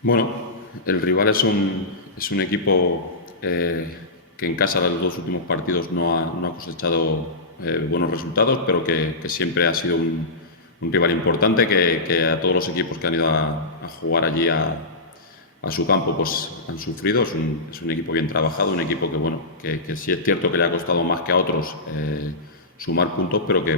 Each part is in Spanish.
Bueno, el rival es un equipo que en casa los dos últimos partidos no ha cosechado buenos resultados, pero que siempre ha sido un rival importante que a todos los equipos que han ido a jugar allí a su campo pues han sufrido. Es un equipo bien trabajado, un equipo que sí es cierto que le ha costado más que a otros sumar puntos, pero que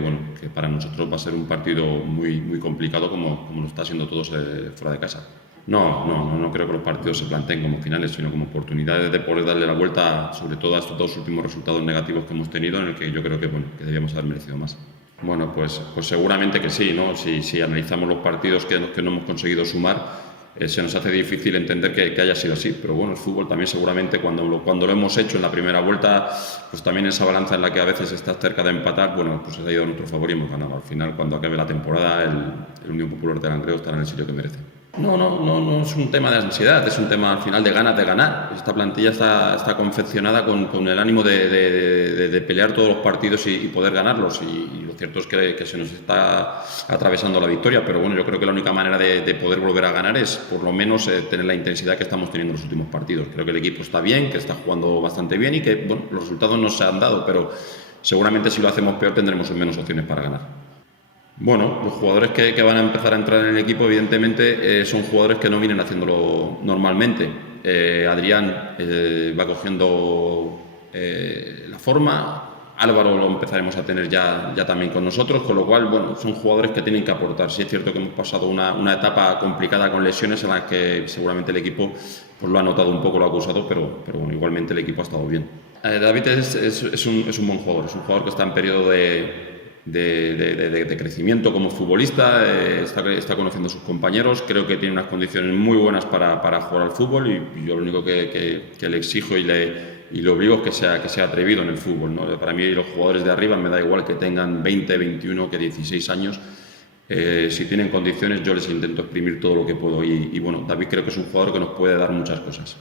para nosotros va a ser un partido muy complicado como lo está siendo todos fuera de casa. No creo que los partidos se planteen como finales, sino como oportunidades de poder darle la vuelta, sobre todo a estos dos últimos resultados negativos que hemos tenido, en el que yo creo que debíamos haber merecido más. Bueno, pues seguramente que sí, ¿no? Si analizamos los partidos que no hemos conseguido sumar, se nos hace difícil entender que haya sido así, pero bueno, el fútbol también seguramente cuando lo hemos hecho en la primera vuelta, pues también esa balanza en la que a veces estás cerca de empatar, bueno, pues ha ido a nuestro favor y hemos ganado. Al final, cuando acabe la temporada, el Unión Popular de Langreo estará en el sitio que merece. No es un tema de ansiedad, es un tema al final de ganas de ganar. Esta plantilla está confeccionada con el ánimo de pelear todos los partidos y poder ganarlos. Y lo cierto es que se nos está atravesando la victoria, pero bueno, yo creo que la única manera de poder volver a ganar es por lo menos tener la intensidad que estamos teniendo en los últimos partidos. Creo que el equipo está bien, que está jugando bastante bien y que bueno, los resultados no se han dado, pero seguramente si lo hacemos peor tendremos menos opciones para ganar. Bueno, los jugadores que van a empezar a entrar en el equipo, evidentemente, son jugadores que no vienen haciéndolo normalmente. Adrián va cogiendo la forma. Álvaro lo empezaremos a tener ya también con nosotros, con lo cual, bueno, son jugadores que tienen que aportar. Sí es cierto que hemos pasado una etapa complicada con lesiones en las que seguramente el equipo pues lo ha notado un poco, lo ha acusado, pero bueno, igualmente el equipo ha estado bien. David es un buen jugador, es un jugador que está en periodo de crecimiento como futbolista, está conociendo a sus compañeros, creo que tiene unas condiciones muy buenas para jugar al fútbol y yo lo único que le exijo y le obligo es que sea atrevido en el fútbol, ¿no? Para mí los jugadores de arriba me da igual que tengan 20, 21, que 16 años, si tienen condiciones yo les intento exprimir todo lo que puedo y bueno, David creo que es un jugador que nos puede dar muchas cosas.